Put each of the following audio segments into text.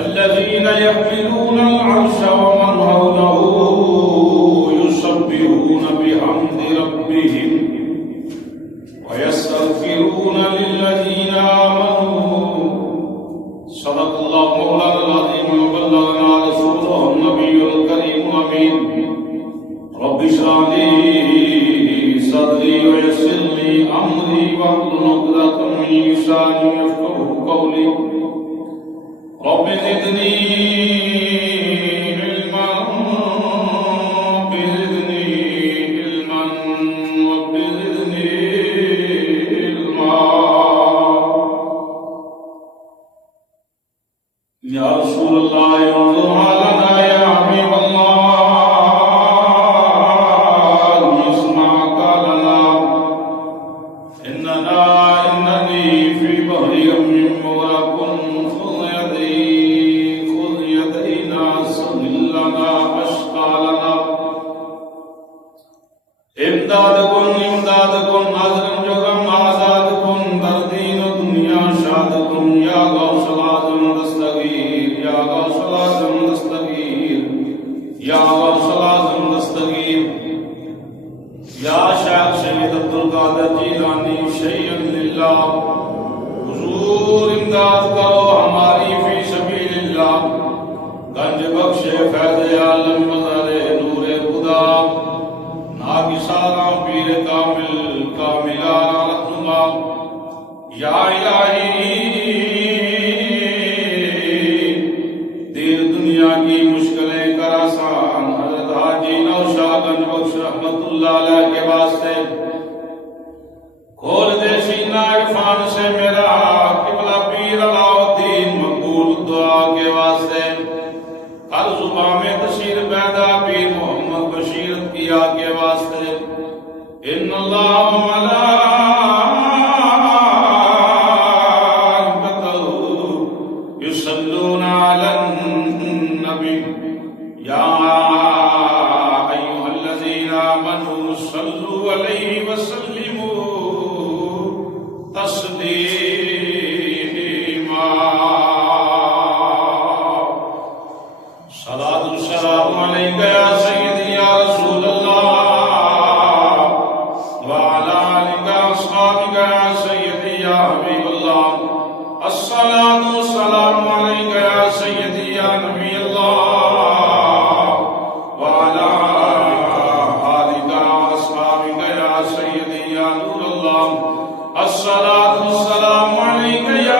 الذين يحملون العرش ومن حوله يسبحون بحمد ربهم ويستغفرون للذين آمنوا. صدق الله مولانا العظيم وبلغنا رسوله النبي الكريم الأمين. رب اشرح لي صدري ويسر لي أمري واحلل عقدة من لساني يفقهوا قولي. رب زدني علما رب زدني علما رب زدني علما. يا رسول الله انظر لنا يا حبيب الله اسمع قالنا إنني في بحر يم مغرق. امداد کن حضرت جگم آزاد کن در دین و دنیا شاد کن. یا غوث العظم دستگیر یا غوث العظم دستگیر یا غوث العظم دستگیر. یا شیخ سید عبدالقادر جیلانی شیئا للہ حضور امداد کرو ہماری فی سبیل اللہ. گنج بخش فیض عالم مظہر نور خدا ناگسارا پیر کامل کاملارا رہنما. یا الہی دیر دنیا کی مشکلیں کر آسان. حضرت حاجی نوشاہ گنج بخش رحمت اللہ علیہ کے واسطے کھول دے سینہ عرفان سے میرا قبلہ پیر علاء الدین مقبول دعا کے واسطے. ہر زبان میں تشیر پیدا پیر محمد بشیر کیا کے واسطے. ان اللہ و ملائکتہ یصلون علی النبی یا ایھا الذین آمنوا صلوا علیہ وسلموا تسلیما. صلاۃ السلام علیک یا سیدی یا رسول اللہ وعلی آلک واصحابک یا سیدی یا حبیب اللہ. الصلاۃ والسلام علیک یا سیدی یا نبی اللہ وعلی آلک واصحابک یا سیدی یا نور اللہ. الصلاۃ والسلام علیک یا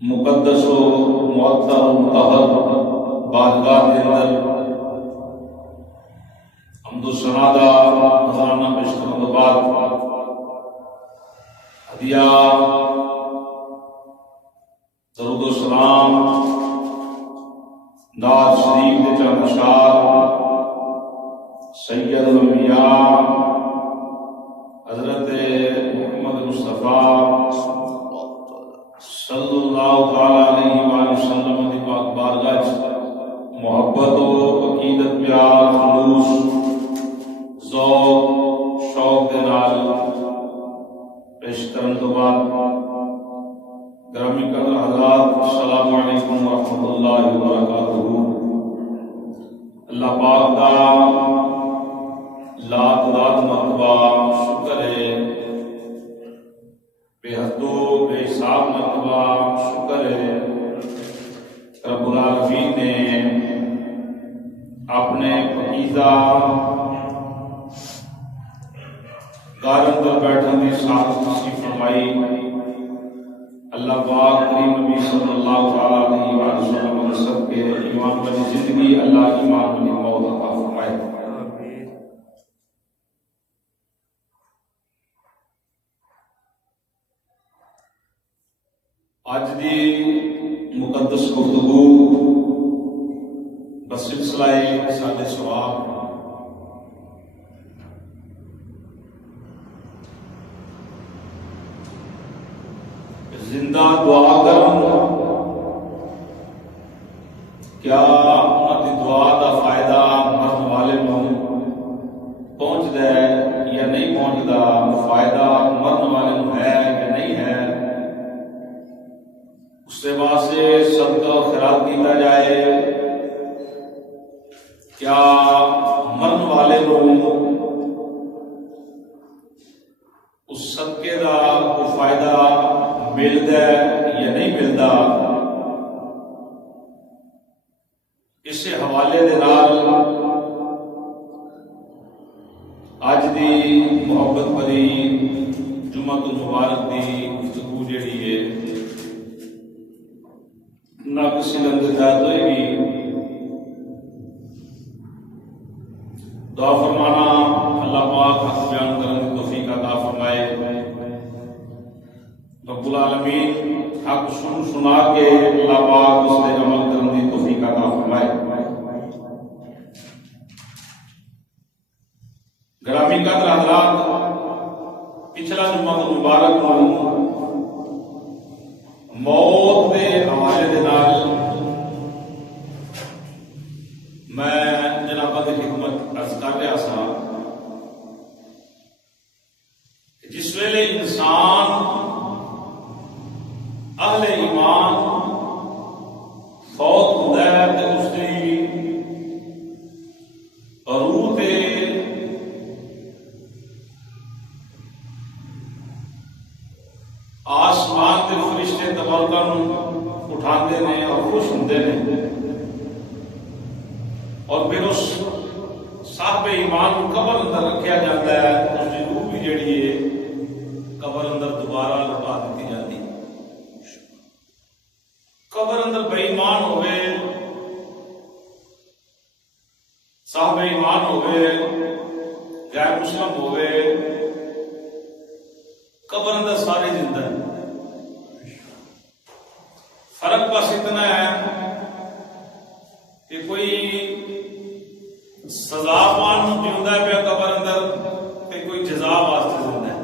مقدس و معطر و مطہر بارگاہ کے اندر حمد و ثنا دا خزانہ پیش کرنے کے بعد ہدیہ درود و سلام نعت شریف کے چند اشعار سید الانبیاء حضرت محمد مصطفیٰ صلی اللہ تعالی علیہ وآلہ وسلم دی پاک بارگاہ محبت و عقیدت پیار خلوص ذوق شوق دے نال پیش کرن تو بعد گرامی قدر حضرات السلام علیکم ورحمۃ اللہ وبرکاتہ۔ اللہ پاک دا لاکھ لاکھ مرتبہ شکر ہے، بے حد و بے حساب مرتبہ شکر ہے رب العالمین نے اپنے پاکیزہ گھر اندر بیٹھن کی سعادت نصیب فرمائی۔ اللہ پاک کریم نبی صلی اللہ تعالی علیہ وآلہ وسلم کے صدقے ایمان والی زندگی، اللہ ایمان والی موت عطا فرمائے۔ آج دی مقدس گفتگو بسلسلہ سال ثواب زندہ دعا کرن، کیا انہاں دی دعا دا فائدہ مرن والے نوں پہنچدا ہے یا نہیں پہنچدا، فائدہ مرن والے نوں ہے یا نہیں ہے، اس سے واسطے صدقہ و خیرات کیتا جائے، کیا مرن والے نوں اس صدقے دا کوئی فائدہ ملتا ہے یا نہیں ملتا، اس حوالے دے نال اج دی محبت بھری جمعہ المبارک دی گفتگو جیڑی ہے نہ کسی لفظ زیادہ ہوئے گی۔ دعا فرمانا اللہ پاک حق بیان کرنے کی توفیق عطا فرمائے، رب العالمین حق سنا کے اللہ پاک اس نے عمل کرنے کی توفیق عطا فرمائے۔ گرامی قدر حضرات، پچھلا جمعہ مبارک میں موت کے حوالے دے نال میں جناب کی خدمت عرض کر رہا سا، جس ویلے انسان اہل ایمان فوت ہوتا ہے تو اس کی روح تے آسمان کے فرشتے تبارکہ اٹھاتے ہیں اور خوش ہوتے ہیں، اور پھر اس صاحب ایمان کو قبر اندر رکھا جاتا ہے، اس کی روح بھی جڑی ہے قبر اندر دوبارہ لوٹا دیتی جاتی ہے۔ قبر اندر بے ایمان ہوئے، صاحب ایمان ہوئے، غیر مسلم ہوئے، قبر اندر سارے زندہ ہیں۔ فرق بس اتنا ہے کہ کوئی سزا پان جیوندا ہے پیا قبر اندر، کہ کوئی جزا واسطے زندہ ہے۔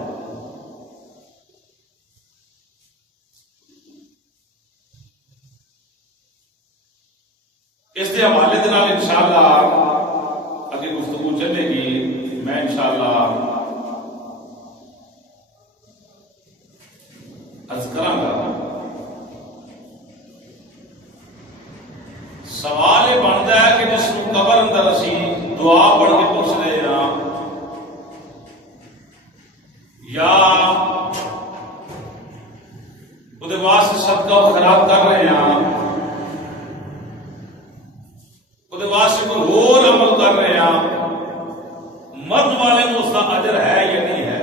اس کے حوالے کے نال انشاءاللہ اگے گفتگو چلے گی۔ میں انشاءاللہ عرض کراں گا، سوال یہ بنتا ہے کہ جس کو قبر اندر اسی دعا پڑھ کے پوچھ رہے ہیں یا وہ واسطے صدقہ و خیرات کر رہے ہیں، وہ واسطے کوئی اور عمل کر رہے ہیں، مرد والے میں اس کا اجر ہے یا نہیں ہے؟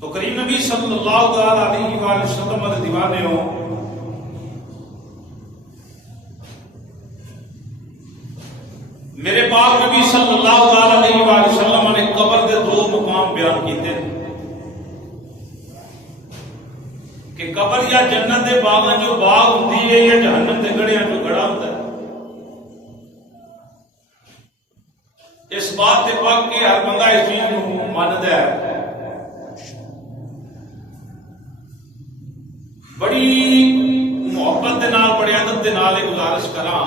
تو کریم نبی صلی اللہ علیہ وآلہ وسلم کے دیوانے ہو، میرے پاک نبی صلی اللہ علیہ وآلہ وسلم نے قبر کے دو مقام بیان کیتے ہیں کہ قبر یا جنت کے باغ جو باغ ہوتی ہے یا جہنم کے گڑھیاں جو گڑھا ہوتا ہے۔ اس بات تے پاک کہ ہر بندہ اس چیز کو مانتا ہے۔ بڑی محبت دے نال بڑی عادت دے نال گزارش کراں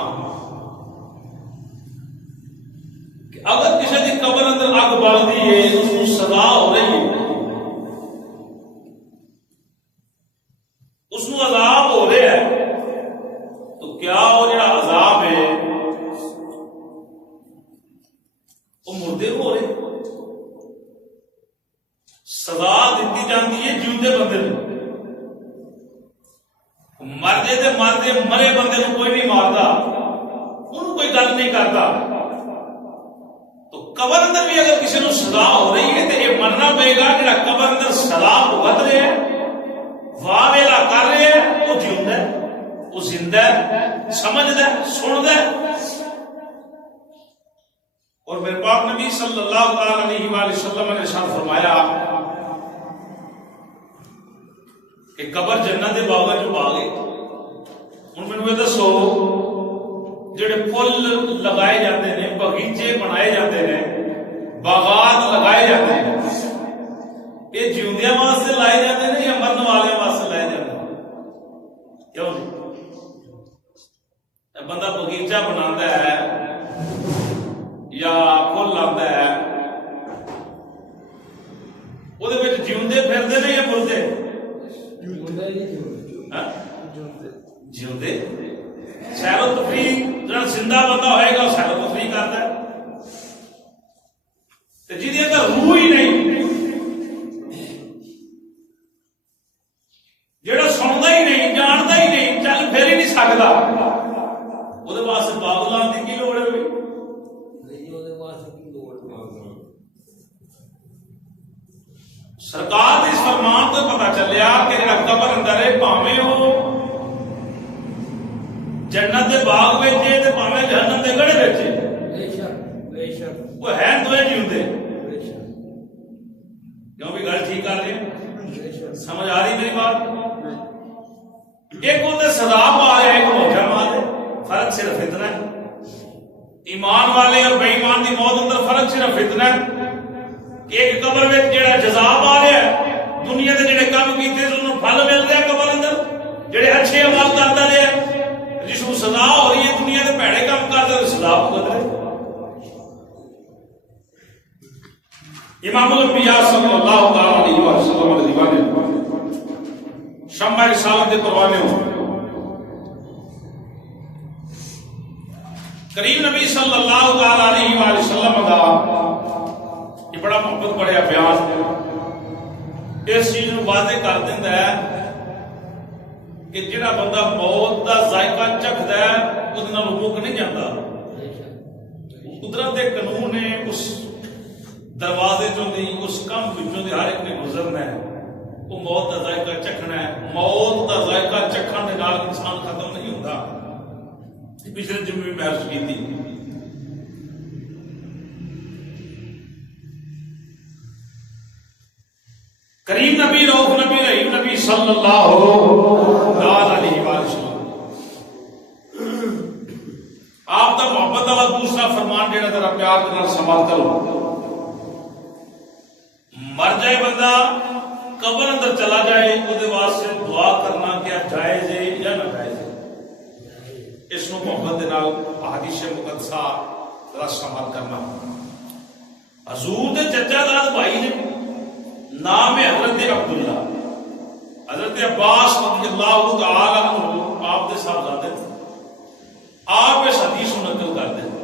کہ اگر کسی دی قبر اندر اگ بلدی ہے، اس کو سزا ہو رہی ہے، اس کو عذاب ہو رہا ہے، تو کیا وہ جڑا عذاب ہے وہ مردے کو ہو رہے؟ سزا دیتی جاتی ہے جیوندے بندے کو، مرجے دے مردے مرے بندے کو کوئی نہیں مارتا، انہوں کوئی گل نہیں کرتا۔ تو قبر اندر بھی اگر کسی کو سزا ہو رہی ہے تو یہ مننا پڑے گا کہ قبر اندر سزا بھگت رہے ہیں، واہ ویلا کر رہے ہیں، وہ جیوندا ہے، وہ زندہ ہے، سمجھدا ہے، سندا ہے۔ اور میرے پاک نبی صلی اللہ علیہ وآلہ وسلم نے ارشاد فرمایا کہ قبر جنت دے باغ جو باغ ہے، ہن مینوں یہ دسو جڑے پھل لگائے جاتے ہیں، باغیچے بنائے جاتے ہیں، باغات لگائے جاتے ہیں، یہ جیوندیاں واسطے لائے جاتے ہیں یا مرن والے واسطے لائے جاتے ہیں؟ کیوں نہیں؟ بندہ باغیچہ بناتا ہے یا پھل لاتا ہے، وہ جیوندے پھرتے ہیں یا مردے؟ جیوندے۔ سیر و تفریح جڑا زندہ بندہ ہوئے گا سیر و تفریح کرتا ہے، جی اندر روح ہی نہیں، جڑا سنتا ہی نہیں، جانتا ہی نہیں، چل پھر ہی نہیں سکتا، وہ واسطے باغ لان کی لوڑ ہے؟ سرکار اس فرمان تو پتا چلیا کہ جڑا قبر اندر ہے بھاویں وہ جنت دے باغ وچ ہے تے بھاویں جہنم دے گڑھے وچ ہے، وہ ہے دوئے جیوندے۔ کیوں بھی گل ٹھیک کر رہے؟ سمجھ آ رہی میری بات؟ ایک ہوتے سزا پا رہے ایک موجہ مارے، فرق صرف اتنا ہے۔ ایمان والے اور بے ایمان دی موت اندر فرق صرف اتنا ہے کہ ایک قبر میں جڑا جزا پا رہا ہے، دنیا دے جڑے کام کیتے انہوں پھل مل رہا ہے قبر اندر، جڑے اچھے عمل کرتا رہے، جس کو سزا ہو رہی ہے دنیا دے بھڑے کام کرتا ہے سزا بھگت رہے۔ امام الانبیاء صلی اللہ علیہ وسلم کے دیوانے شمع رسالت کے پروانے ہو، کریم نبی صلی اللہ علیہ وآلہ وسلم کا یہ بڑا محبت بڑا بیان اس چیز کو واضح کر دیتا ہے کہ جڑا بندہ موت کا ذائقہ چکھتا ہے اس نال مک نہیں جاتا۔ قدرت کے قانون نے اس دروازے چوں دی اس کم وچوں دی ہر ایک نے گزرنا ہے، وہ موت کا ذائقہ چکھنا ہے۔ موت کا ذائقہ چکھن دے نال انسان ختم نہیں ہوتا۔ پچھلے جمعے میں عرض کی تھی کریم نبی رؤوف نبی رحیم نبی صلی اللہ علیہ وسلم آپ کا محبت والا دوسرا فرمان جڑا ذرا پیار کے نال سماعت کرو۔ مر جائے بندہ قبر اندر چلا جائے اس واسطے دعا کرنا کیا جائز ہے یا نہ جائز ہے؟ اس کو محبت دے نال احادیث مقدسہ ذرا سماعت کرنا۔ حضور دے چچا داد بھائی نے نام ہے حضرت عبداللہ، حضرت عباس رضی اللہ تعالی عنہ آپ دے صاحبزادے آپ اس حدیث کو نقل کرتے ہیں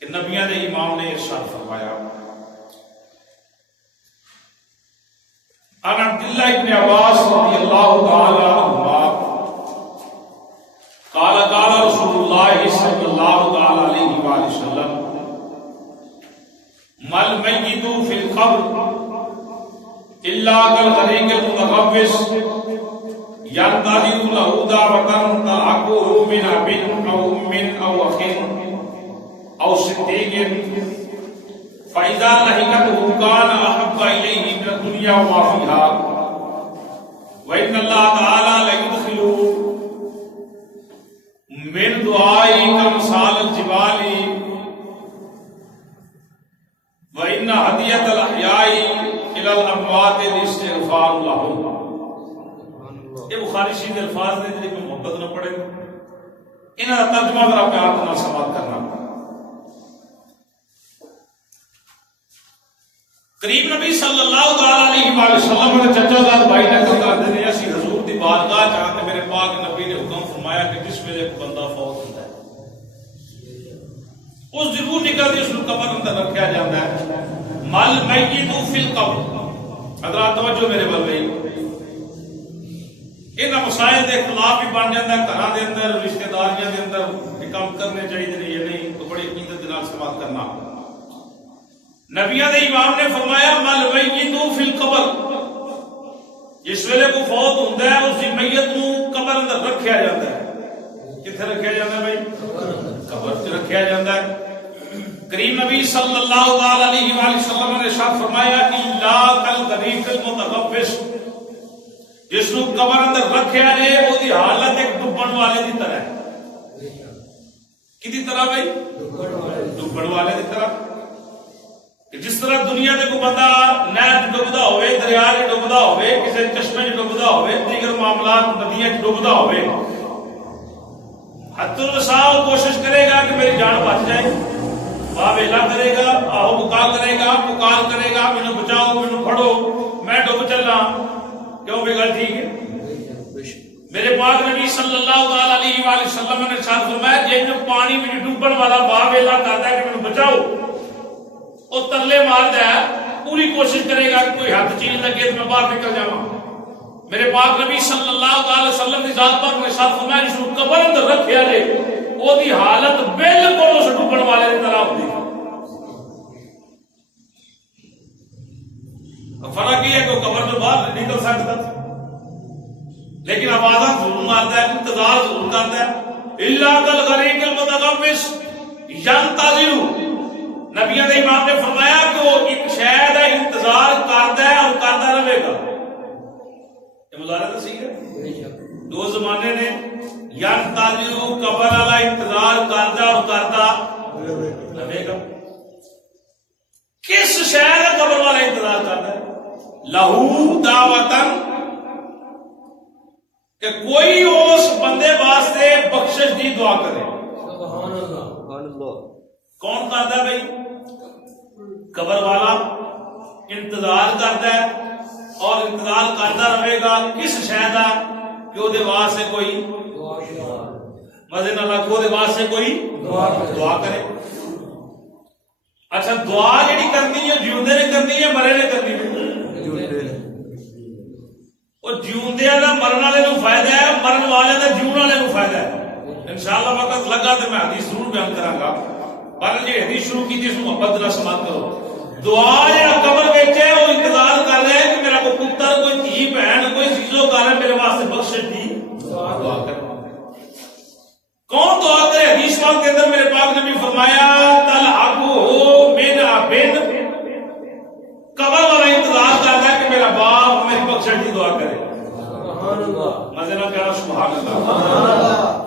کہ نبیوں نے امام نے ارشاد فرمایا عن عبداللہ ابن عباس رضی اللہ تعالی عنہ قال قال رسول اللہ صلی اللہ تعالی علیہ وآلہ وسلم مل میت فی القبر الا کالغریق المتغوص ينتظر له دعوة تلحقه من أب أو أم أو أخ أو صديق فإذا لحقته كان أحب إليه من الدنيا وما فيها وإن الله تعالى ليدخل من دعائه كمثال الجبال وإن هدية الأحياء إلى الأموات الاستغفار لهم. یہ بخاری شریف الفاظ نے جن میں محبت نہ پڑے انہاں دا ترجمہ ذرا پیار نال سماعت کرنا. قریب نبی صلی اللہ علیہ وسلم نے چچا زاد بھائی نے کہا کہ اسی حضور دی بارگاہ چاہتے میرے پاک نبی نے حکم فرمایا کہ جس ویلے ایک بندہ فوت ہوتا ہے اس ضرور نکل کے اس کو قبر اندر رکھا جاتا ہے. مل میت فی القبر. حضرات توجہ میرے بل بھائی انہاں مسائل دے اختلاف بھی بن جاتا ہے گھراں دے اندر رشتہ داریاں دے اندر یہ کام کرنے چاہیے نہیں یہ نہیں تو بڑی عقیدت دے نال سماعت کرنا. نبیوں دے امام نے فرمایا مل میت فی القبر. جس ویلے کو فوت ہوندا ہے اس دی میت نو قبر اندر رکھیا جاتا ہے. کتھے رکھیا جاتا ہے بھائی؟ قبر تے رکھیا جاتا ہے. کریم نبی صلی اللہ علیہ وسلم نے ارشاد فرمایا الا کالغریق المتغوص. جس کو قبر اندر رکھیا ہے وہ دی حالت ایک ڈبن والے دی طرح ہے. کدی طرح بھائی؟ ڈبن والے دی طرح. کہ جس طرح دنیا دے کو بندہ نہر ڈبدا ہوئے دریا وچ ڈبدا ہوئے کسی چشمے وچ ڈبدا ہوئے دیگر معاملات ندیاں وچ ڈبدا ہوئے حتی الوسع کوشش کرے گا کہ میری جان بچ جائے. واویلا کرے گا آہو بکا کرے گا پکار کرے گا مینوں بچاؤ مینوں پھڑو میں ڈب چلا. کیوں بے گل ٹھیک ہے؟ میرے پاک نبی صلی اللہ علیہ وسلم نے ارشاد فرمایا جے جو پانی میں ڈوبن والا واویلا کرتا ہے کہ مینوں بچاؤ وہ ترلے مارتا ہے پوری کوشش کرے گا کہ کوئی ہاتھ چین لگے تو میں باہر نکل جاواں. میرے پاک نبی صلی اللہ علیہ وسلم کی ذات پاک نے ارشاد فرمایا جس کو قبر اندر رکھیا ہے وہ دی حالت بالکل اس ڈوبن والے کی طرح ہوتی ہے. فرق یہ ہے کہ قبر میں باہر نہیں نکل سکتا لیکن آوازاں ضرور مارتا ہے انتظار ضرور کرتا ہے. الا کالغریق المتغوص ینتظر. نبی دے امام نے فرمایا کہ وہ ایک شے دا انتظار کرتا ہے اور کرتا رہے گا. یہ مظاہرہ تو صحیح ہے. دو زمانے نے ینتظر قبر والا انتظار کرتا اور کرتا رہے گا. کس شے دا قبر والا انتظار کرتا ہے؟ لہو دعوتن کہ کوئی اس بندے واسطے بخشش دی دعا کرے. سبحان اللہ. کون کرتا ہے بھائی؟ قبر والا انتظار کرتا ہے اور انتظار کرتا رہے گا کس شے دا کہ وہ واسطے کوئی مزے نہ رکھو دے واسطے کوئی دعا کرے. اچھا دعا جڑی کرنی ہے جیوندے نے کرنی ہے مرے نے کرنی ہے؟ وہ جیوندے دا مرن والے نو فائدہ ہے مرن والے دا جیون والے نو فائدہ ہے. انشاءاللہ وقت لگا تو میں حدیث ضرور بیان کراں گا پر جی حدیث شروع کی تھی اس محبت نال سماعت کرو. دعا جڑا قبر وچ ہے وہ انتظار کر رہا ہے کہ میرا کوئی پتر کوئی دھی بہن کوئی عزیزو کر میرے واسطے بخشش دی دعا کر. کون دعا کرے؟ حدیث پاک کے اندر میرے پاک نبی فرمایا تلحقو من ابن. قبر والا انتظار کرتا ہے کہ میرا باپ میری بخشش دی دعا کرے. سبحان اللہ. مزے نہ کہا سبحان اللہ.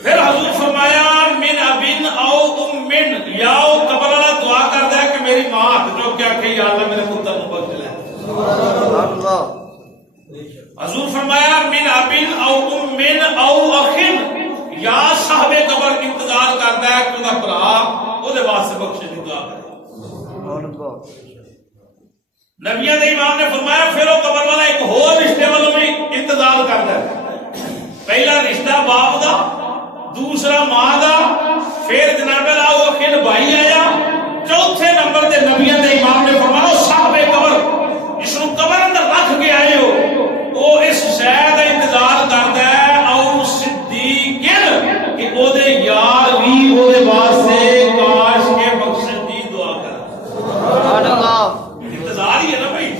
پھر حضور فرمایا من ابن او ام یا قبر والا دعا کرتا ہے کہ میری ماں ہاتھ جو کیا کہ یا اللہ میرے پتر کو بخش لے. سبحان اللہ. حضور فرمایا من ابن او ام او اخ یا صاحب قبر انتظار کرتا ہے کہ وہ بھرا وہ دے واسطے بخشش دی دعا کرے. سبحان اللہ. نبیوں نے امام نے فرمایا پھر وہ قبر والا ایک اور رشتے والوں بھی انتظار کرتا ہے. پہلا رشتہ باپ دا دوسرا ماں دا پھر جناب اخیر بھائی آیا چوتھے نمبر تے نبیوں نے امام نے فرمایا صاحب قبر جس کو قبر اندر رکھ کے آئے ہو وہ اس شے دا انتظار کرتا ہے او صدیق کہ او دے یار بھی او دے واسطے کاش کے بخشش دی دعا کرے. سبحان اللہ. انتظار ہی ہے نا بھائی.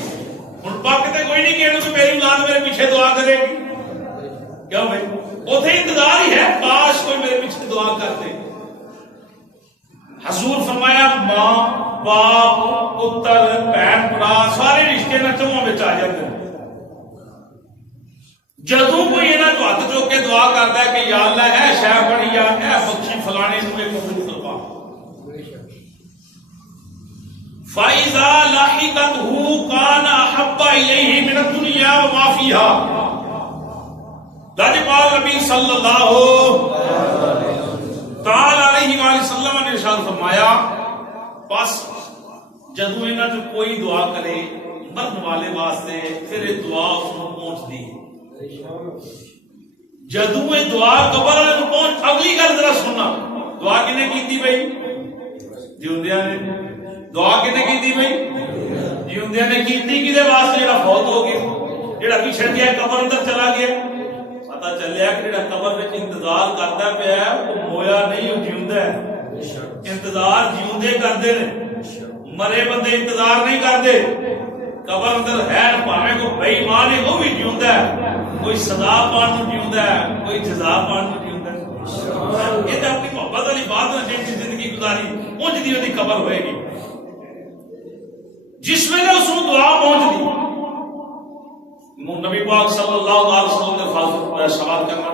حضور فرمایا ماں باپ پتر بہن بھرا سارے رشتے نہ چواں وچ آ جاندے ہیں. جدوں کوئی انہاں نوں ہاتھ چوک کے دعا کردا ہے کہ یا اللہ اے شے بڑی یا اے بخشی فلانے نوں قبول فرما. فَإِذَا لَحِقَتْهُ كَانَ أَحَبَّ إِلَيْهِ مِنَ الدُّنْيَا وَمَا فِيهَا. لاجپال نبی صلی اللہ تعالی علیہ وآلہ وسلم نے ارشاد فرمایا بس جدوں انہاں چ کوئی دعا کرے مرن والے واسطے پھر یہ دعا اس کو پہنچتی ہے. جدوں یہ دعا قبر والے نوں پہنچ. اگلی گل ذرا سننا, دعا کنے کیتی بھائی؟ جیوندیاں نے. دعا کنے کیتی بھائی؟ جیوندیاں نے کیتی. کدے واسطے جڑا فوت ہو گیا, جڑا پیچھے گیا قبر اندر چلا گیا. پتا چلیا کہ جڑا قبر وچ انتظار کردا پیا ہے وہ مویا نہیں, وہ جیوندا ہے. انتظار جیوندے کردے نے, مرے بندے انتظار نہیں کردے. قبر اندر ہے بھاویں کوئی بے ایمان ہے وہ بھی جیوندا ہے, کوئی سزا پان نوں جیوندا ہے, کوئی جزا پان نوں جیوندا ہے. یہ تے اپنی محبت والی بات ہے جی زندگی گزاری اونج دی اودی قبر ہوئے گی. جس ویلے اس نوں دعا پہنچ دی نبی پاک صلی اللہ علیہ وسلم نے فاضل سوال کرنا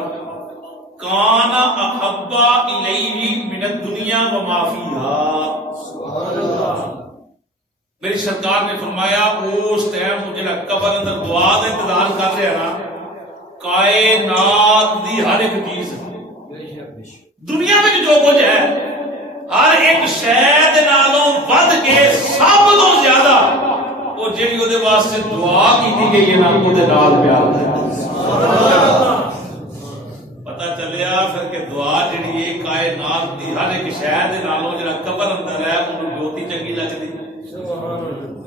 کانا احبا الیہ من الدنیا وما فیہا. سبحان اللہ. میری سرکار نے فرمایا اس ٹائم جڑا قبر اندر دعا دا انتظار کر رہا نا, کائنات دی ہر ایک چیز دنیا میں جو کچھ ہے ہر ایک شے دے نالوں ود کے سب تو زیادہ وہ جڑی وہ واسطے دعا کی گئی ہے نا وہ نال پیار ہے. پتا چلیا پھر کہ دعا جڑی ہے کائنات دی ہر ایک شے دے نالوں جڑا قبر اندر ہے انہوں جوتی چنگی لگدی.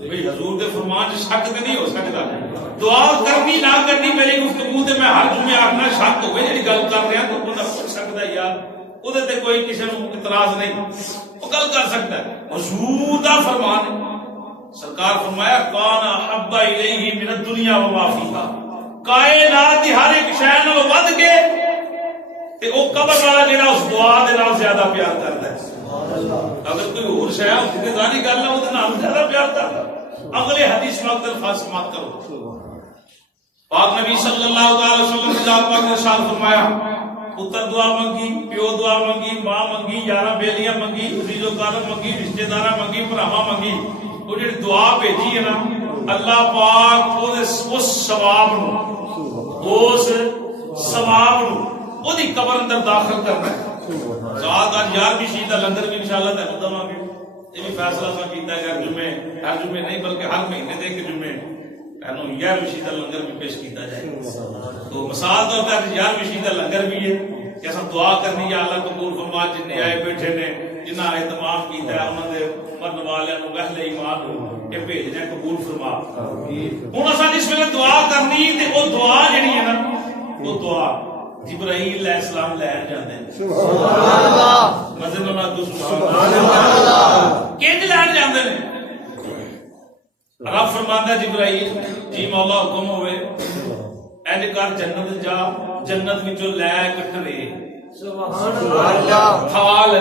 بھئی حضور دے فرمان سے شک تے نہیں ہو سکتا. دعا کرنی نہ کرنی میری گفتگو تے میں ہر جمعے آخنا شک ہوئے جڑی گل کر رہا تو بندہ پوچھ سکتا ہے یار وہ تے کوئی کسی نوں اعتراض نہیں, وہ گل کر سکتا ہے. حضور دا فرمان ہے. سرکار فرمایا کان احب الیہ من الدنیا وما فیہا. کائنات دی ہر ایک شے نال ود کے تے او قبر والا جڑا اس دعا دے نال زیادہ پیار کردا ہے. اگر کوئی اور شے ہے تے ظاہری گل ہے او دے نال زیادہ پیار کردا ہے. اگلے حدیث وقت الفاظ سماعت کرو. پاک نبی صلی اللہ علیہ وسلم نے ذات پاک نے ارشاد فرمایا پتر دعا منگی, پیو دعا منگی, ماں منگی, یاراں بیلیاں منگی, عزیز و کارم منگی, رشتہ داراں منگی, بھراواں منگی. وہ جڑی دعا بھیجی ہے نا اللہ پاک اس ثواب نو اس ثواب نو وہ دی قبر اندر داخل کرنا ہے. ساتھ آج 11ویں شہید دا لنگر بھی انشاءاللہ تینوں دواں گے. یہ بھی فیصلہ سا کیتا ہے ہر جمعے نہیں بلکہ ہر مہینے دے کے جمعے تینوں 11ویں شہید دا لنگر بھی پیش کیتا جائے. تو مثال طور پر 11ویں شہید دا لنگر بھی ہے کہ اساں دعا کرنی ہے اللہ قبول فرما. جن آئے بیٹھے نے جنہاں اہتمام کیتا ہے انہاں دے مرن والے نو اہل ایمان ہو کہ بھیجنا قبول فرما. ہن اساں جس ویلے دعا کرنی تے او دعا جڑی ہے نا وہ دعا جبرائیل علیہ السلام لے جاندے ہیں. سبحان اللہ. مزن اللہ تو سبحان اللہ. کینج لے جاندے نے؟ رب فرماندا ہے جبرائیل جی مولا حکم ہوئے انج کر جنت جا, جنت وچوں لے کٹرے سبحان اللہ تھال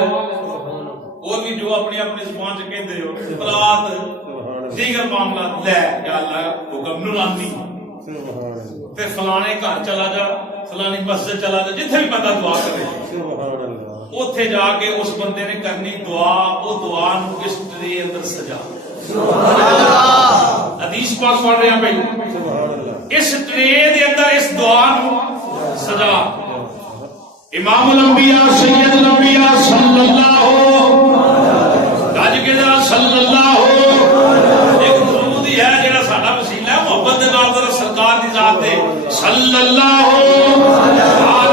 اور بھی جو اپنی اپنی زبان سے کہتے ہو برات دیگر معاملات لے یا اللہ حکم نورانی تے فلانے گھر چلا جا, فلانی مسجد چلا جا, جتھے بھی بندہ دعا کرے اوتھے جا کے اس بندے نے کرنی دعا. او دعا نو اس ٹرے اندر سجا. سبحان اللہ. حدیث پاک پڑھ رہے ہیں بھائی. اس ٹرے دے اندر اس دعا نو سجا. امام الانبیاء سید الانبیاء صلی اللہ صلی اللہ ایک درود ہی ہے جڑا ساڈا وسیلہ ہے محبت دے نال ذرا سرکار دی ذات تے صلی اللہ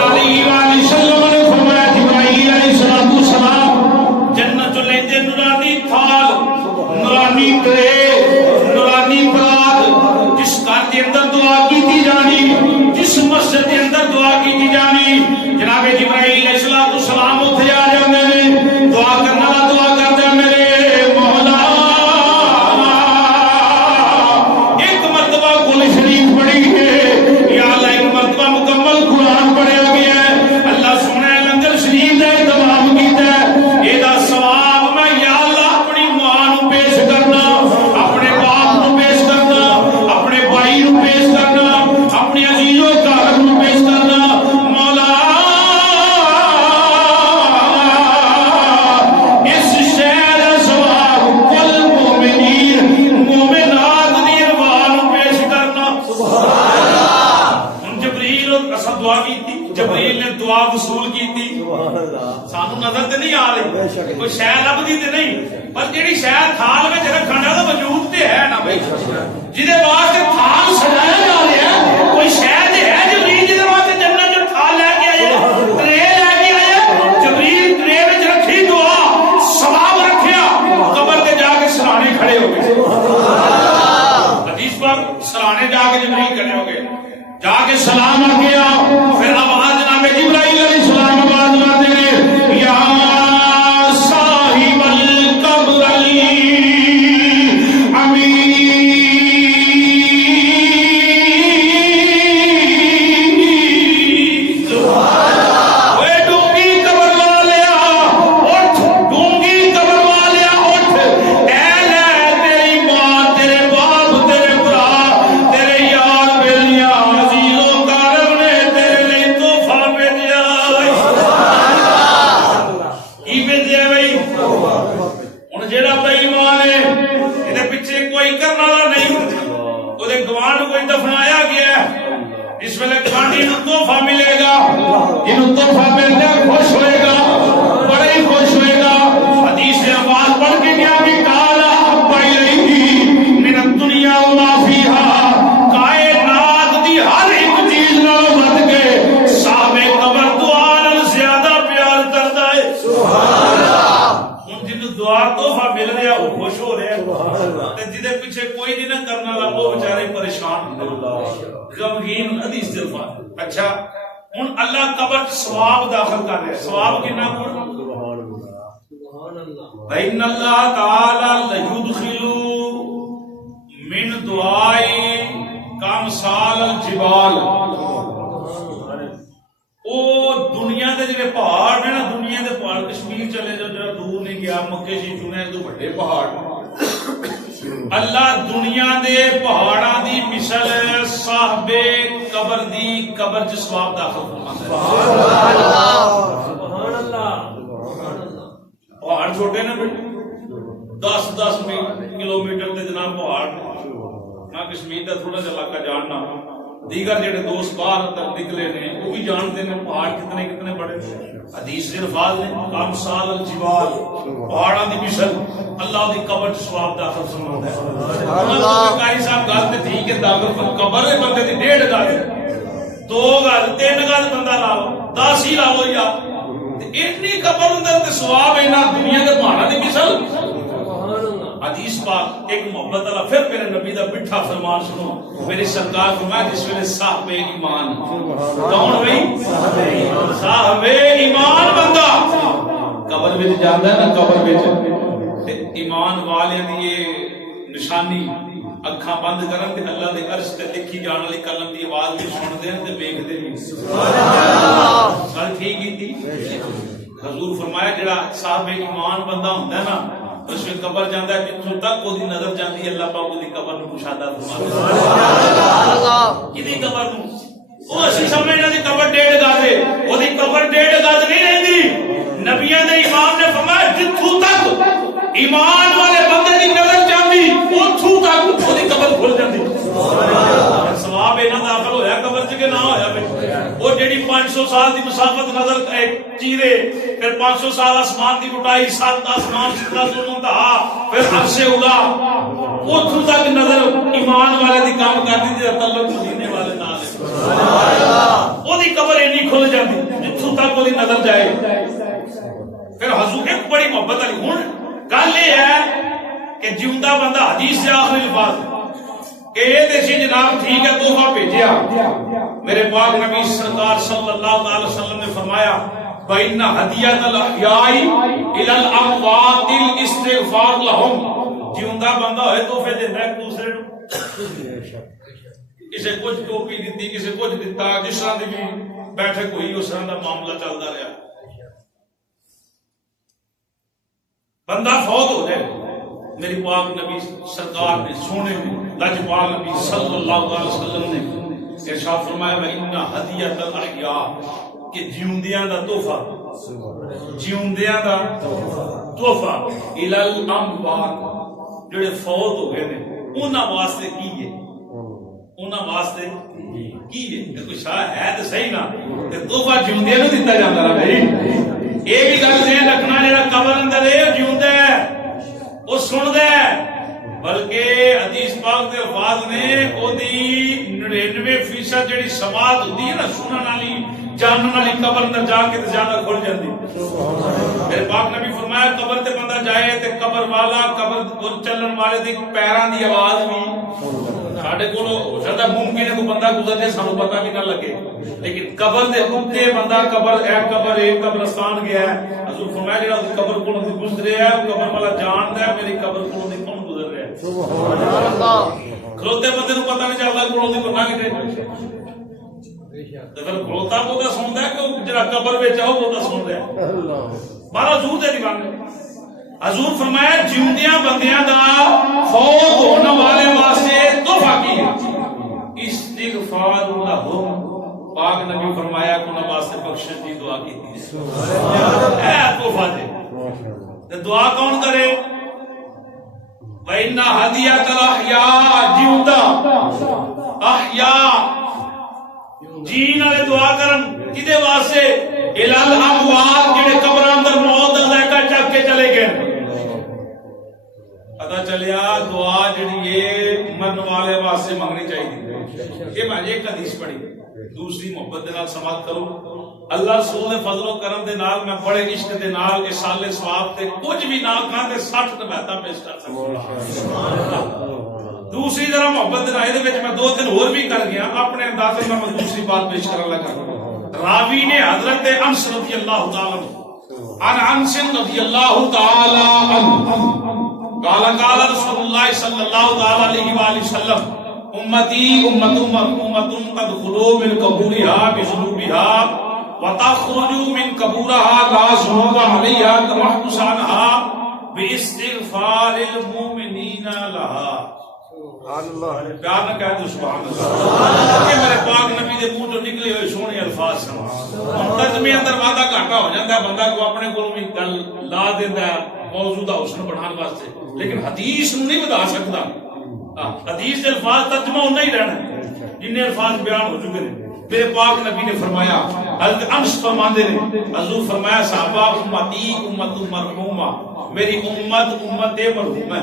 علیہ وسلم نے فرمایا جبرائیل علیہ السلام جنت لیندے نورانی تھال, نورانی ٹرے, نورانی برات, جس گھر دے اندر دعا کیتی جانی, جس مسجد دے اندر دعا کیتی جانی, جناب جبرائیل علیہ السلام اوتھے آ جاندے نے. نظر تے نہیں آ رہی کوئی شے لبدی تے نہیں پر جیڑی شے تھال وچ رکھن دا وجود تے ہے نا بھائی جدے واسطے تھال سجایا جا رہا ہے کوئی شے تے ہے جبریل جدے واسطے جنت جو تھال لے کے آیا ٹرے لے کے آیا جبریل ٹرے وچ رکھی دعا ثواب رکھیا قبر تے جا کے سرانے کھڑے ہو گئے حدیث پر سرانے جا کے جبریل کھڑے ہو گئے جا کے سلام آ گیا پھر آواز جناب جبرائیل علیہ السلام آواز مارتے ہیں یا صاحب القبر امین اچھا ہوں اللہ قبر ثواب داخل کر رہے ثواب کنا بین اللہ تعالی لیدخل من دعائی کامثال الجبال او دنیا دے جڑے پہاڑ نے نا دنیا دے پہاڑ کشمیر چلے جاؤ جڑا دور نہیں گیا مکے شی چنے تو بڑے پہاڑ اللہ دنیا دے پہاڑاں دی مثل صاحب قبر دی قبر چ ثواب داخل فرماتا ہے سبحان اللہ سبحان اللہ پہاڑ چھوٹے نا 10 کلومیٹر دے جناب پہاڑ نہ کشمیر دا تھوڑا جا علاقہ جاننا دیگر جڑے دوست باہر تک نکلے نے وہ بھی جانتے ہیں پہاڑ کتنے کتنے بڑے حدیث سے الفاظ نے کامثال الجبال پہاڑاں دی مثل اللہ دی قبر ثواب داخل فرماتا ہے سبحان اللہ قاری صاحب گل تے ٹھیک ہے داخل قبر ہے بندے دی 1.5 گز 2 گز 3 گز بندہ لا لو 10 ہی لا لو یا اتنی قبر اندر تے ثواب ہے نا دنیا دے پہاڑاں دی مثل حدیث پاک ایک محبت اللہ پھر میرے نبی دا بٹھا فرمان سنو میری سرکار فرمایا جس ویلے صاحب ایمان کون بھائی صاحب ایمان بندہ قبر وچ جاندا ہے نا قبر وچ تے ایمان والے دی یہ نشانی اکھاں بند کرن تے اللہ دے عرش تے لکھی جان والی کلم دی آواز بھی سن دے تے ویکھدے بھی سبحان اللہ گل ٹھیک کیتی حضور فرمایا جڑا صاحب ایمان بندہ ہوندا ہے نا اس میں قبر جاندا ہے جتھوں تک وہ دی نظر جاندی ہے اللہ پاک دی قبر نوں مشاہدہ فرماتا ہے سبحان اللہ کدی قبر نوں او اسی سمجھنا دی قبر 1.5 گز ہے او دی قبر 1.5 گز نہیں رہندی نبیوں دے امام نے فرمایا جتھوں تک ایمان والے بندے دی نظر جاندی اوتھوں تک او دی قبر کھل جاندی سبحان اللہ ثواب انہاں داخل ہویا قبر چ کہ نہ ہویا بھائی وہ جڑی 500 سال دی مسافت نظر چیرے پھر 500 سال آسمان دی اونچائی 7 آسمان سدرۃ المنتہا پھر عرش اولا اوتھوں تک نظر ایمان والے دی کام کردی تے تعلق مدینے والے نال ہے سبحان اللہ او دی قبر اینی کھل جاندی جتھوں تک او دی نظر جائے پھر حضور ایک بڑی محبت علی ہن گل یہ ہے کہ جیوندا بندہ حدیث سے آخری الفاظ کہ یہ دیسی جناب ٹھیک ہے تحفہ بھیجیا میرے پاک نبی سرکار صلی اللہ علیہ وسلم نے فرمایا بین ہدیۃ الاحیاء الی الاموات الاستغفار لهم جیوندا بندہ ہوئے تحفے دیندا ہے دوسرے نوں کسے کچھ ٹوپی دتی کسے کچھ دتا جس طرح دی بھی بیٹھک ہوئی اس طرح دا معاملہ چلدا رہیا بندہ فوت ہو جائے میری پاک نبی سرکار نے سونے نے لجپال نبی صلی اللہ علیہ وسلم نے ارشاد فرمایا وَإِنَّ هَدِيَةَ الْأَحْيَاءِ کہ جیوندیاں دا تحفہ جیوندیاں دا تحفہ اِلَى الْأَمْوَاتِ جڑے فوت ہو گئے نے انہاں واسطے کی ہے انہاں واسطے کی ہے کوئی شاہ ہے تو صحیح نا تے تحفہ جیوندیاں نوں دتا جاندا نا بھائی یہ بھی گل ذہن رکھنا جڑا قبر اندر ہے جیوندا ہے وہ سندا ہے بلکہ حدیث پاک دے الفاظ نے او دی 99% جڑی سماعت ہوندی ہے نا سنن والی جانن والی قبر اندر جا کے تے زیادہ کھل جاندی میرے پاک نبی فرمایا قبر تے بندہ جائے تے قبر والا قبر چلن والے دی پیراں دی آواز بھی ساڈے کول ہو سکدا ممکن ہے کوئی بندہ گزرے سانوں پتہ بھی نہ لگے لیکن قبر دے اوتے بندہ قبر ایک قبرستان گیا ہے حضور فرمایا جڑا قبر کولوں دی گزرے ہے وہ قبر والا جاندا ہے میری قبر کولوں دی کون گزر رہا ہے سبحان اللہ کھلوتے بندے نوں پتہ نہیں چلدا کولوں دی گزرنا کتے تے پھر کھلوتا بوتا سندا ہے کہ جڑا قبر وچ ہے وہ بوتا سندا ہے اللہ بارہ حضور دے دیوانے حضور فرمایا جیوندیاں بندیاں دا فوت ہونے والے واسطے تحفہ کی ہے استغفار لہم پاک نبی فرمایا کہ انہاں واسطے بخشش دی دعا کی ہے تحفہ دے تے دعا کون کرے وَإِنَّ هَدِيَةَ الْأَحْيَاءِ جیوندا احیاء جین والے دعا کرن کدے واسطے الال اموات جڑے قبر اندر موت دا ذائقہ چک کے چلے گئے پتہ چلیا دعا جڑی ہے مرن والے واسطے منگنی چاہیے یہ میں ایک حدیث پڑھی دوسری محبت دے نال سماعت کرو اللہ رسول دے فضل و کرم دے نال میں بڑے عشق دے نال اصال ثواب تے کچھ بھی نہ کھاں تے 60 نباتاں پیش کر سکتا سبحان اللہ دوسری ذرا محبت دے نال وچ میں 2 دن اور بھی کر گیا اپنے انداز میں دوسری بات پیش کرن لگا راوی نے حضرت انس رضی اللہ تعالی عنہ انس رضی اللہ تعالی عنہ قال رسول اللہ صلی اللہ علیہ وآلہ وسلم امتی امت مرحومۃ تدخلوا من قبورها بذنوبها وتخرجوا من قبورها لا ذنوب عليها تمحص عنها باستغفار المؤمنین لها سبحان اللہ پیار نہ کہہ دو سبحان اللہ کہ میرے پاک نبی دے منہ تو نکلے ہوئے سونے الفاظ سن ترجمے اندر وعدہ گھاٹا ہو جاتا ہے بندہ کو اپنے کولوں بھی گل لا دیندا ہے موضوع دا حسن بنان واسطے لیکن حدیث نوں نہیں بتا سکتا حدیث دے الفاظ ترجمہ ہونا ہی رہنا جن الفاظ بیان ہو چکے ہیں میرے پاک نبی نے فرمایا حضرت انس فرماندے نے حضور فرمایا صحابہ امتی امت مرحومہ میری امت امت مرحوم ہے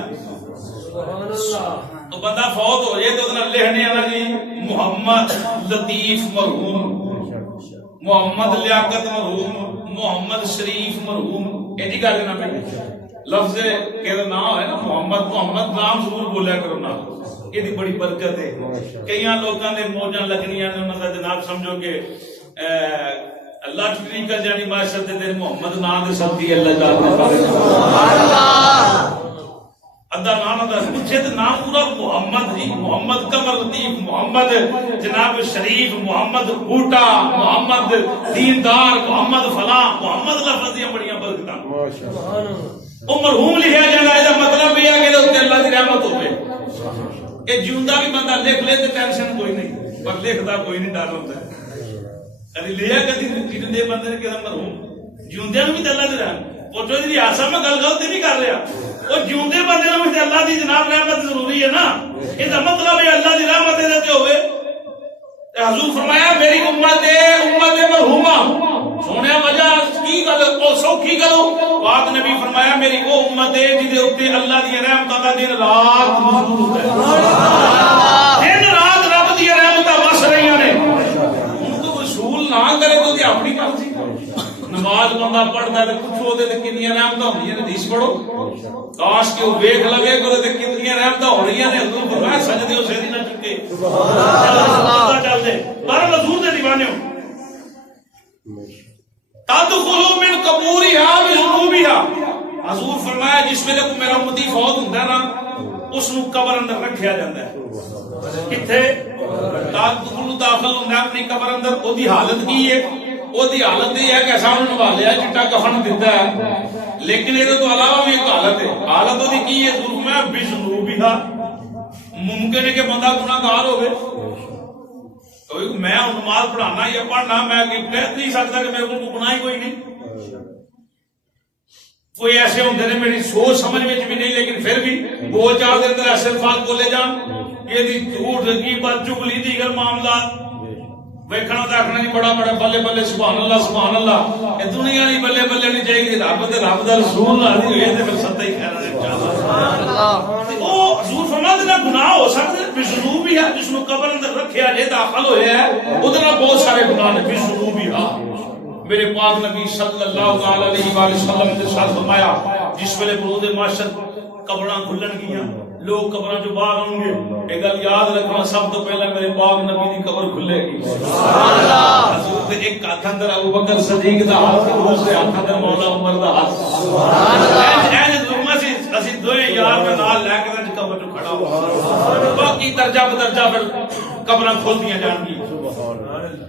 سبحان اللہ تو بندہ فوت ہو جائے تو ادھر لکھنے آنا جی محمد لطیف مرحوم محمد لیاقت مرحوم محمد شریف مرحوم یہ جی گل نہ پہ لفظ کہ نام ہے نا محمد نام ضرور بولیا کرو نا یہ دی بڑی برکت ہے کئی لوگوں نے موجاں لگنیاں نے انہاں دا جناب سمجھو کہ اللہ ٹھیک کر جانی معاشرت دے دن محمد نام دے سبھی اللہ تعالی سبحان اللہ ادا نام دا پیچھے تے نام پورا محمد جی محمد قمر لطیف محمد جناب شریف محمد بوٹا محمد دیندار محمد فلاں محمد لفظ دی بڑیاں برکتاں سبحان اللہ مرحوم لکھا جانا ہے مطلب یہ ہے کہ اللہ کی رحمت ہوئے کہ جیوندا بھی بندہ لکھ لے تو ٹینشن کوئی نہیں پر لکھتا کوئی نہیں ڈر ہوتا ہے کبھی لیا کبھی کتنے بندے نے کہا مرحوم جیوندے بھی تو اللہ کی رحمت پوچھو جی آسا میں گل غلط نہیں کر رہا وہ جیوندے بندے میں اللہ کی جناب رحمت ضروری ہے نا یہ مطلب ہے اللہ کی رحمت دیتے ہوئے حضور فرمایا میری امت مرحومہ سونے وجہ کی گل او سوکھی گلو پاک نبی فرمایا میری وہ امت ہے جدے اوتے اللہ دی رحمتاں دا دن رات نزول ہوندا ہے دن رات رب دی رحمتاں وس رہیاں نے ان کو وصول نہ کرے تو دی اپنی گل سی نماز بندہ پڑھدا تے پوچھو تے کنیاں رحمتاں ہوندیاں نے حدیث پڑھو کاش کہ وہ ویکھ لوے کرے تے کتنی رحمتاں ہو رہیاں نے حضور فرمایا سجدے او سیدی نہ چکے سبحان اللہ چل دے پر حضور دے دیوانےو تدخلوا من قبورها بذنوبها حضور فرمایا جس ویلے کو میرا امتی فوت ہوندا نا اس نو قبر اندر رکھیا جاندا ہے کتے تدخلوا داخل ہوندا اپنی قبر اندر او دی حالت کی ہے او دی حالت یہ ہے کہ اساں نوں نوالیا چٹا کفن دتا ہے لیکن اے تو علاوہ بھی ایک حالت ہے حالت او دی کی ہے حضور میں بذنوبها ممکن ہے کہ بندہ گناہگار ہوے میں نماز پڑھانا یا پڑھنا میں کہہ نہیں سکتا کہ میرے کو گناہ ہی کوئی نہیں کوئی ایسے ہوندے نے میری سوچ سمجھ میں بھی نہیں لیکن پھر بھی بول چال دے اندر ایسے الفاظ بولے جان یہ دی جھوٹ غیبت چغلی دیگر معاملات ویکھنا تے آکھنا جی بڑا بڑا بلے بلے سبحان اللہ سبحان اللہ، اے دنیا نہیں بلے بلے نہیں چاہیے، رب تے رب دا رسول راضی ہوئے تے پھر سدا ہی کہنا انشاءاللہ۔ او حضور فرماتے ہیں گناہ ہو سکتے بشنو بھی ہے، جس نو قبر اندر رکھیا جے داخل ہویا ہے اودے نال بہت سارے گناہ نے بشنو بھی ہے۔ میرے پاک نبی صلی اللہ علیہ وآلہ وسلم نے ارشاد فرمایا جس ویلے برود معاشر قبراں کھلن گیاں لوگ قبراں جو باہر ہوں گے، ایک گل یاد رکھنا سب تو پہلے میرے پاک نبی دی قبر کھلے گی سبحان اللہ۔ حضور دے ایک ہاتھ اندر ابو بکر صدیق دا ہاتھ، دوسرے ہاتھ اندر مولا عمر دا ہاتھ سبحان اللہ۔ اے دعا سی اسی دوے یار دے نال لے کے تے قبر تے کھڑا ہو، باقی درجہ بدرجہ پھر قبراں کھلدیاں جان گی سبحان اللہ۔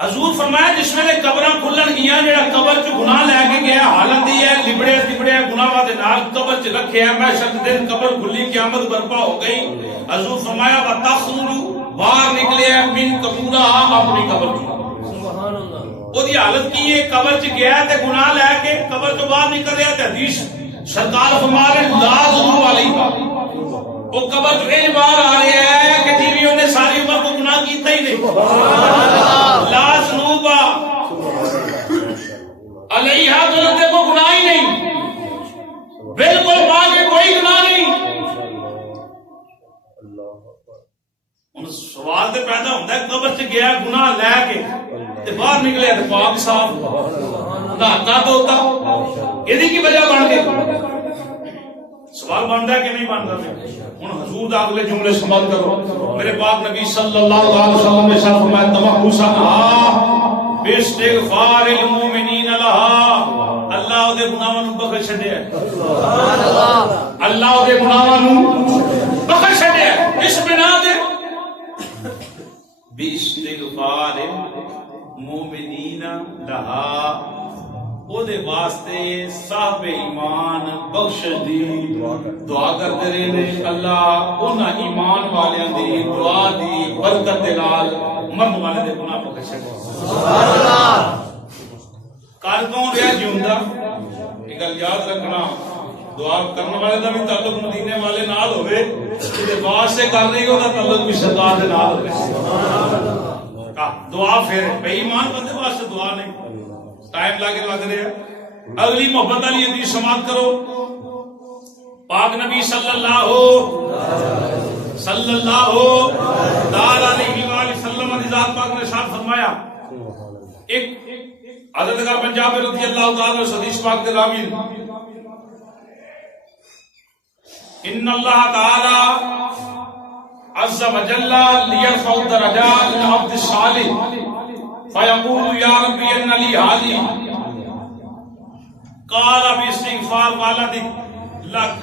حضور فرمایا جس ویلے قبراں کھلن گیاں جڑا قبر چ گناہ لے کے گیا حالت یہ ہے لبڑے لبڑے گناہاں دے نال قبر چ رکھیا، میں شک دن قبر کھلی قیامت برپا ہو گئی۔ حضور فرمایا وتخرج باہر نکلے من قبورها اپنی قبر چ سبحان اللہ۔ او دی حالت کی ہے قبر چ گیا تے گناہ لے کے قبر تو باہر نکل رہا تے حدیث سرکار فرماتے لا ذنوب علیہ، وہ قبر چ اے باہر آ رہا ہے کہ جی بھی انہیں ساری عمر کو گناہ کیتا ہی نہیں لا ذنوب علیہ، دلتے کو گناہ ہی نہیں، بالکل پاک ہے کوئی گناہ نہیں۔ ان سوال تے پیدا ہوتا ہے قبر سے گیا گناہ لے کے تے باہر نکلے تے پاک صاف نہاتا دھوتا، یہ کی وجہ بن گئی؟ سوال بنتا ہے کہ نہیں بنتا؟ ہن حضور دا اگلے جملے سمجھ کرو، میرے پاک نبی صلی اللہ علیہ وسلم نے ارشاد فرمایا تمحصا باستغفار المؤمنین لها، اللہ دے گناہاں نوں بخش چھڈیا سبحان اللہ، اللہ دے گناہاں نوں بخش چھڈیا اس بنا تے باستغفار المؤمنین لها، او دے واسطے صاحب ایمان بخش دی دعا کرتے رہے نے، اللہ انہاں ایمان والیاں دی دعا دی برکت دے نال مرن والے دے گناہ بخش دے سبحان اللہ۔ کل کون رہا جیوندا؟ یہ گل یاد رکھنا، دعا کرنے والے دا بھی تعلق مدینے والے نال ہوئے، تے واسطے کر رہی ہو دا تعلق بھی سرکار دے نال ہوئے سبحان اللہ۔ دعا پھر بے ایمان بندے واسطے دعا نہیں، ٹائم لگ رہے ہیں۔ اگلی محبت علی حدیث سماعت کرو، پاک نبی صلی اللہ تعالی علیہ وآلہ وسلم نے ذات پاک نے ارشاد فرمایا، ایک حضرت کا پنجاب رضی اللہ تعالی عنہ حدیث پاک کے راوی، ان اللہ تعالی عز وجل لیرفع الدرجات للعبد الصالح فیقول یا ربی ان لی هذه قال باستغفار والدک لک۔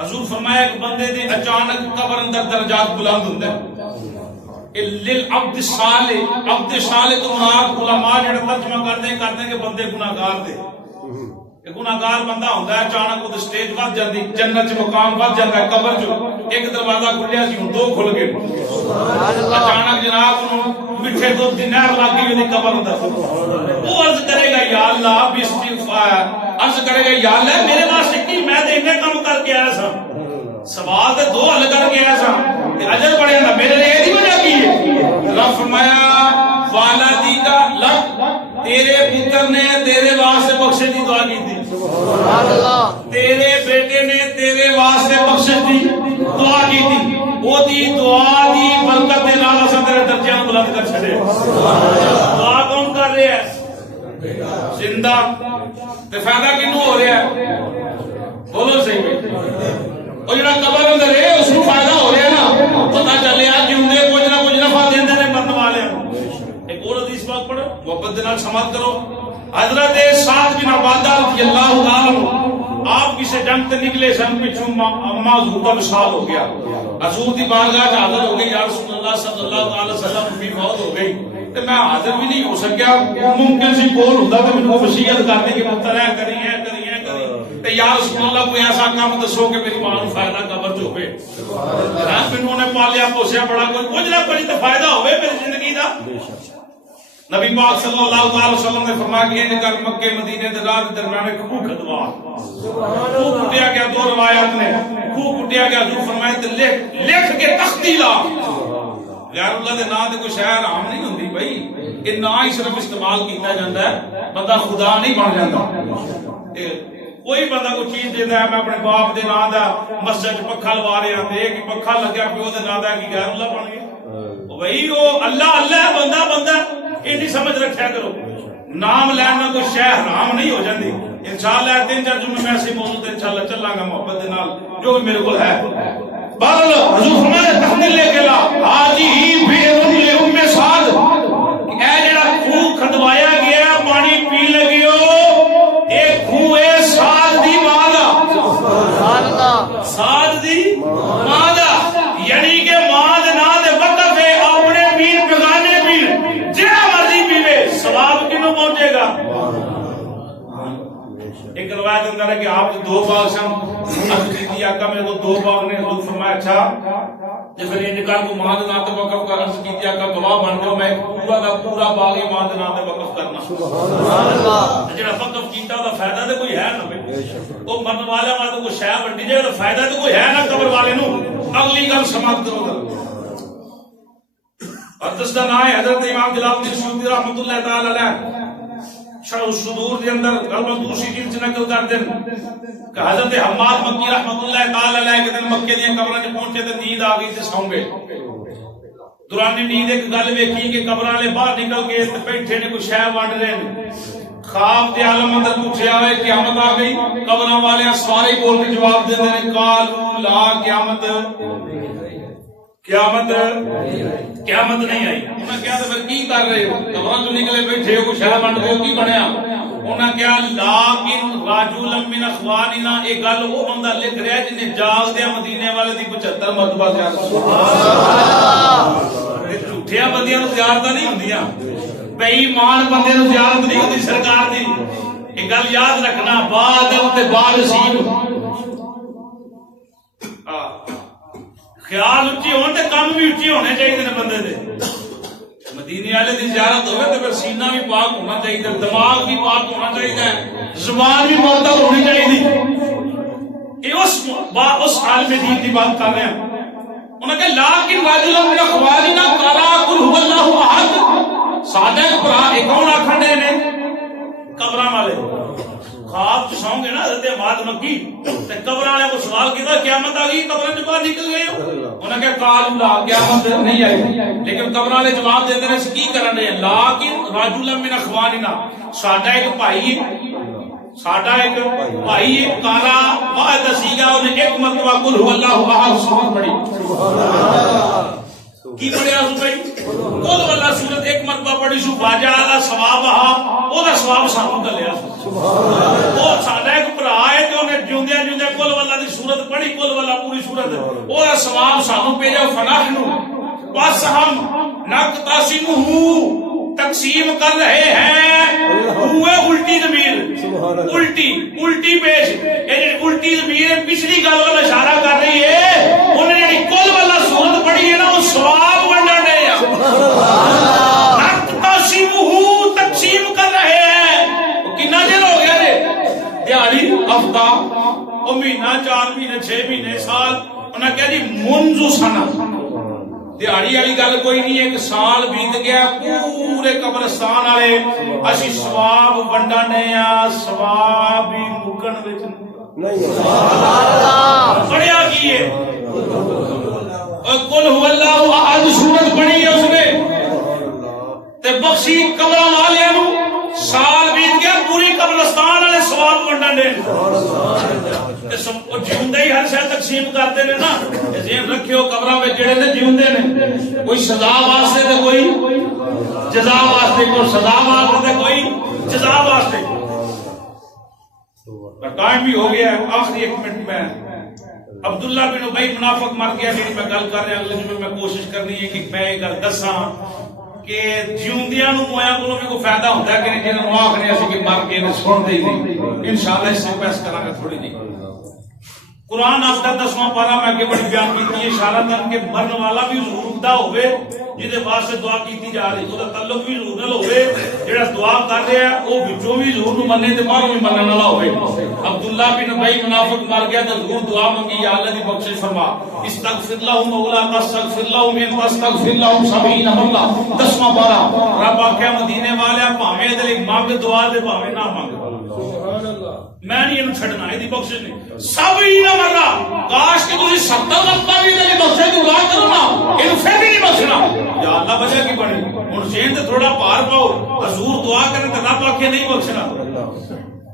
حضور فرمایا ایک بندے دے اچانک قبر اندر درجات بلند ہوندے ہیں، للعبد الصالح، عبد صالح تو مراد علماء جڑے ترجمہ کرتے کہ بندے گناہگار دے، کہ گناہگار بندہ ہوندا ہے اچانک وہ سٹیج ود جاندی، جنت چ مقام ود جاندا ہے، قبر چ ایک دروازہ کھلیا سی ہن دو کھل گئے، اچانک جناب نوں میٹھے دودھ دی نہر لگ گئی دی قبر اندر، وہ عرض کرے گا یا اللہ باستغفار، عرض کرے گا یا اللہ میرے واسطے کی میں تے اتنے کام کر کے آیا سا، سوال تے دو حل کر کے آیا سا تے اجر بڑے نہ میرے لیے دی وجہ کی ہے؟ رب فرمایا والدی کا لک، تیرے پتر نے تیرے واسطے بخشش دی دعا کی تھی سبحان اللہ، تیرے بیٹے نے تیرے واسطے بخشش دی دعا کی تھی، وہ دی دعا دی برکت دے نال اساں تیرے درجے نوں بلند کر چھڑے سبحان اللہ۔ دعا کون کر رہا ہے؟ زندہ، تے فائدہ کینوں ہو رہا ہے؟ بولو صحیح، او جڑا قبر اندر ہے اس نوں فائدہ ہو رہا ہے نا، پتہ چلیا جیوندے کچھ نہ کچھ نفع دیندے نے مرن والے۔ ایک اور حدیث پاک پڑھو، محبت دے نال سماعت کرو، حضرت سعد بن عبادہ رضی اللہ تعالی عنہ آپ کسی جنگ تے نکلے سن، پچھوں معذور کا وصال ہو گیا، حضور دی بارگاہ حاضر ہو گئی، یا رسول اللہ صلی اللہ علیہ وسلم بھی فوت ہو گئی تے میں حاضر بھی نہیں ہو سکیا، ممکن سی کول ہوندا تے مینوں وصیت کردی کہ پتر اے کری تے یا رسول اللہ کوئی ایسا کام دسو کہ میری ماں نوں فائدہ قبر چ ہوے، مینوں نے پالیا پوسیا بڑا کچھ نہ کچھ تے فائدہ ہوے میری زندگی دا۔ نبی پاک صلی اللہ علیہ وسلم نے فرمایا کہ ان کر مکے مدینے دے راہ دے درمیان ایک خوہ کھدوا، خوہ کٹیا گیا، دو روایات نے خوہ کٹیا گیا، حضور فرمایا تے لکھ کے تختی لا، غیر اللہ دے نام تے کوئی شے حرام نہیں ہوندی بھائی، یہ نا ہی صرف استعمال کیتا جاندا ہے، بندہ خدا نہیں بن جاندا۔ کوئی بندہ کوئی چیز دیتا ہے، میں اپنے باپ دے نام دا مسجد پکھا لوا رہا تے کہ پکھا لگیا پیو دے نام دا کہ غیر اللہ بن گیا، بھائی وہ اللہ اللہ ہے، بندہ بندہ یہ نہیں سمجھ رکھیا کرو۔ نام لینا کوئی شے حرام نہیں ہو جاندی۔ انشاءاللہ 3-4 جمعے میں ایسے موضوع تے انشاءاللہ چلاں گا محبت دے نال جو میرے کول ہے۔ بہرحال حضور فرمایا تحلیل لے کے لا حاجی ہی بھیرن لے ام سعد، اے جڑا خوہ کھدوایا گیا پانی پی لگیو، اے خوہ اے سعد دی ماں دا، سبحان اللہ، سعد دی ماں دا، یعنی کہ ماں دے نام دے وقف ہے، اپنے پیر بگانے پیر جہاں مرضی پیوے ثواب کنوں پہنچے گا۔ ایک روایت اندر ہے کہ آپ جو 2 باغ شام حضرت آقا میں وہ 2 باغ نے حضور فرمایا اچھا جب یہ نکال کو ماں دے نام تے وقف کر عرض کی آقا گواہ بن جاؤ، میں پورا دا پورا باغ یہ ماں دے نام تے وقف کرنا۔ سبحان اللہ، جڑا وقف کیتا دا فائدہ تے کوئی ہے نا بھائی، او مرن والا ماں کو شے وڈی جے دا فائدہ تے کوئی ہے نا قبر والے نو۔ اگلی گل سماعت کرو۔ اور دس دا نام ہے حضرت امام جلال الدین سیوطی رحمۃ اللہ تعالی علیہ شرح الصدور دے اندر غلبہ دوسری جلد سے نقل کر دیں کہ حضرت حماد مکی رحمۃ اللہ تعالی علیہ کے دن مکے دی قبراں وچ پہنچے تے نیند آ گئی تے سو گئے۔ دوران نیند ایک گل ویکھی کہ قبراں والے باہر نکل کے بیٹھے نے کوئی شے ونڈ رہے ہیں۔ خواب دے عالم اندر پوچھیا ہوئے قیامت آ گئی، قبراں والے سارے بول کے جواب دے دے قالوا لا قیامت قیامت نہیں آئی۔ انہاں کہا تے پھر کی کر رہے ہو؟ قبراں تو نکلے بیٹھے ہو، کوئی شے ونڈ رہے ہو، کی بنیا؟ انہاں کہا لیکن رجل من اخواننا، یہ گل وہ بندہ لکھ رہا ہے جنہیں جاگ دیا مدینے والے دی 75 مرتبہ زیارت۔ سبحان اللہ، جھوٹیاں بندیاں نو زیارتاں نہیں ہوندیاں، بے ایمان بندے نو زیارت نہیں ہوندی سرکار دی۔ یہ گل یاد رکھنا، بعد تے بعد سین خیال اچھی ہونے تے کام بھی اچھی ہونے چاہیے نے بندے دے۔ مدینے والے دی زیارت ہوئے تو پھر سینہ بھی پاک ہونا چاہیے، دماغ بھی پاک ہونا چاہیے، زبان بھی معتبر ہونی چاہیے۔ یہ اس عالم دین کی بات کر رہے ہیں۔ انہوں نے کہا لیکن رجل من اخواننا قال قل هو الله احد، سادہ برا ایک کون آکھن دے نے قبراں والے خواب سو گے نا حضرت حماد مکی تے قبراں والے کو سوال کیتا قیامت آ گئی، قبراں سے باہر نکل گئے ہو؟ انہوں نے کہا قال لا قیامت نہیں آئی، لیکن قبراں والے جواب دیندے نے کی کرن دے لیکن رجل من اخواننا، ساڈا ایک بھائی کالا واحد سیگا، انہیں ایک مرتبہ قل هو الله احد سورت پڑھی۔ کی پڑھیا سو بھائی؟ قل هو الله سورت ایک مرتبہ پڑھی سو، واجعل ثوابها، او دا ثواب سانوں دلیا سو۔ او ساڈا ایک بھرا ہے کہ انہیں جوندیاں جوندیاں قل هو الله دی سورت پڑھی، قل هو الله پوری سورت، او دا ثواب سانوں بھیجا۔ فنحن بس ہم نقتسمہ، تقسیم کر رہے ہیں، ہوئے الٹی ضمیر، الٹی پیش، الٹی ضمیر پچھلی گل والا اشارہ کر رہی ہے، انہیں جڑی کل والا سورت پڑھی ہے نا وہ ثواب ونڈن دے یا نقتسمہ، تقسیم کر رہے ہیں۔ کتنا دیر ہو گیا رے؟ دیہاڑی، ہفتہ، مہینہ، 4 مہینے، 6 مہینے، سال، انہیں کہا جی منذ سنہ، دیہڑی والی گل کوئی نہیں، ایک سال بیت گیا، پورے قبرستان والے اسی ثواب ونڈانے آ، ثواب ہی مکن وچ نہیں۔ پڑھیا کی ہے؟ قل هو الله احد سورت پڑھی ہے اس نے تے بخشی قبر والے نو، سال بیت گیا، پوری قبرستان والے ثواب ونڈانے جیوندے ہی ہر شے تقسیم کرتے ہیں نا۔ ذہن رکھیو قبراں وچ جڑے نے جیوندے نے، کوئی سزا واسطے تے کوئی جزا واسطے، کوئی سزا واسطے تے کوئی جزا واسطے۔ ٹائم بھی ہو گیا ہے، آخری 1 منٹ میں عبداللہ بن ابی منافق مر گیا، میری میں گل کر رہا ہوں، اگلے جمعے میں کوشش کرنی ہے کہ میں یہ گل دساں کہ جیوندیاں نو مویا کولوں بھی کوئی فائدہ ہوندا ہے کہ نہیں، جنہاں نو آکھنے اسی کہ مر کے نے سن دے نہیں۔ انشاءاللہ اس سے بحث کراں گے تھوڑی جی۔ قرآن آپ کا 10واں پارہ میں کے بڑی بیان کی تھی اشارہ تن کہ مرن والا بھی حضور دا ہوئے جہدے واسطے دعا کیتی جا رہی وہ تعلق بھی حضور نال ہوئے جڑا دعا کر رہا ہے وہ وچوں بھی حضور نو مننے تے ماروں بھی منن والا ہوئے عبداللہ بن ابی منافق مر گیا تے حضور دعا منگی یا اللہ دی بخشش فرما استغفر لهم مولا تستغفر لهم ان تستغفر لهم 70 مرہ 10واں پارہ رب آکھیا مدینے والے بھاویں دے مانگ دعا دے بھاویں نہ مانگ سبحان اللہ میں نہیں انہوں چھڑنا ہے دی بخشش نہیں 70 مرہ کاش کہ تسی 70 مرتبہ بھی دے بخشش دعا کرو نا انہوں پھر بھی نہیں بخشنا یا اللہ وجہ کی بڑی ہن سین تے تھوڑا پار پاؤ حضور دعا کرے تے رب آکھے نہیں بخشنا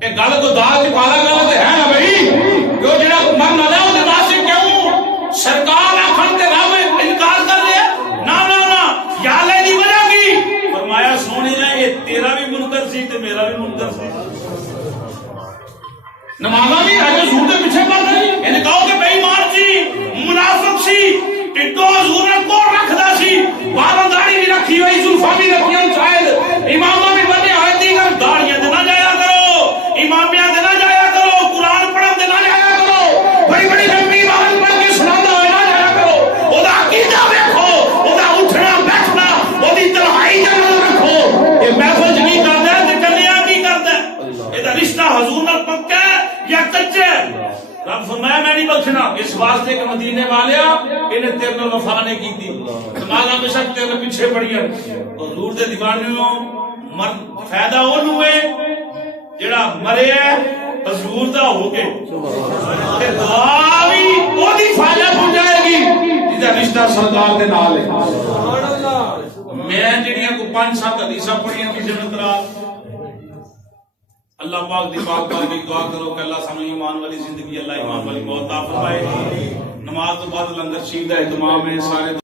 اے گل کو دال دی پالا گل تے ہے نا بھائی جو جڑا من نہ او دے واسطے کیوں سرکار آکھن تے رب انکار کر دے نا نا نا یا اللہ دی وجہ کی فرمایا سونے اے تیرا بھی منکر سی تے میرا بھی منکر سی نمازاں بھی ہے جو حضور دے پیچھے پڑ رہی انہیں کہو کہ بے ایمان سی منافق سی ٹٹو حضور نے کو رکھدا سی بارہ داڑھی بھی رکھی ہوئی زلفاں بھی رکھی ہوئی شاید اماماں بھی بنے ہوئے دیگر داڑھیاں تے نہ جایا کرو امامیاں تے نہ جایا کرو قرآن پڑھن تے نہ جایا کرو بڑی بڑی لمبی بات پڑھ کے سناتا ہوئے نہ جایا کرو او دا عقیدہ دیکھو او دا اٹھنا بیٹھنا او دی تنہائی دا نظر رکھو یہ محفل جی نہیں کردا تے کلیاں نہیں کردا اے دا رشتہ حضور نال پکا ہے یا کچا ہے رب فرمایا میں نہیں بخشنا اس واسطے کہ مدینے والیا انہیں تیرے نال وفا نہیں کیتی نمازاں بے شک تیرے پیچھے پڑیاں حضور دے دیوانیوں مر فائدہ اونوں ہوئے جڑا مرے ہے حضور دا ہو کے تے دعا بھی او دی فائدہ پہنچائے گی جدا رشتہ سرکار دے نال ہے سبحان اللہ میں جڑیاں کو 5-7 حدیثاں پڑھیاں کی جنت رات اللہ پاک دی پاک بارگاہ دعا کرو کہ اللہ سانو ایمان والی زندگی اللہ ایمان والی موت عطا فرمائے نماز تو بعد لنگر شیر دا اہتمام ہے سارے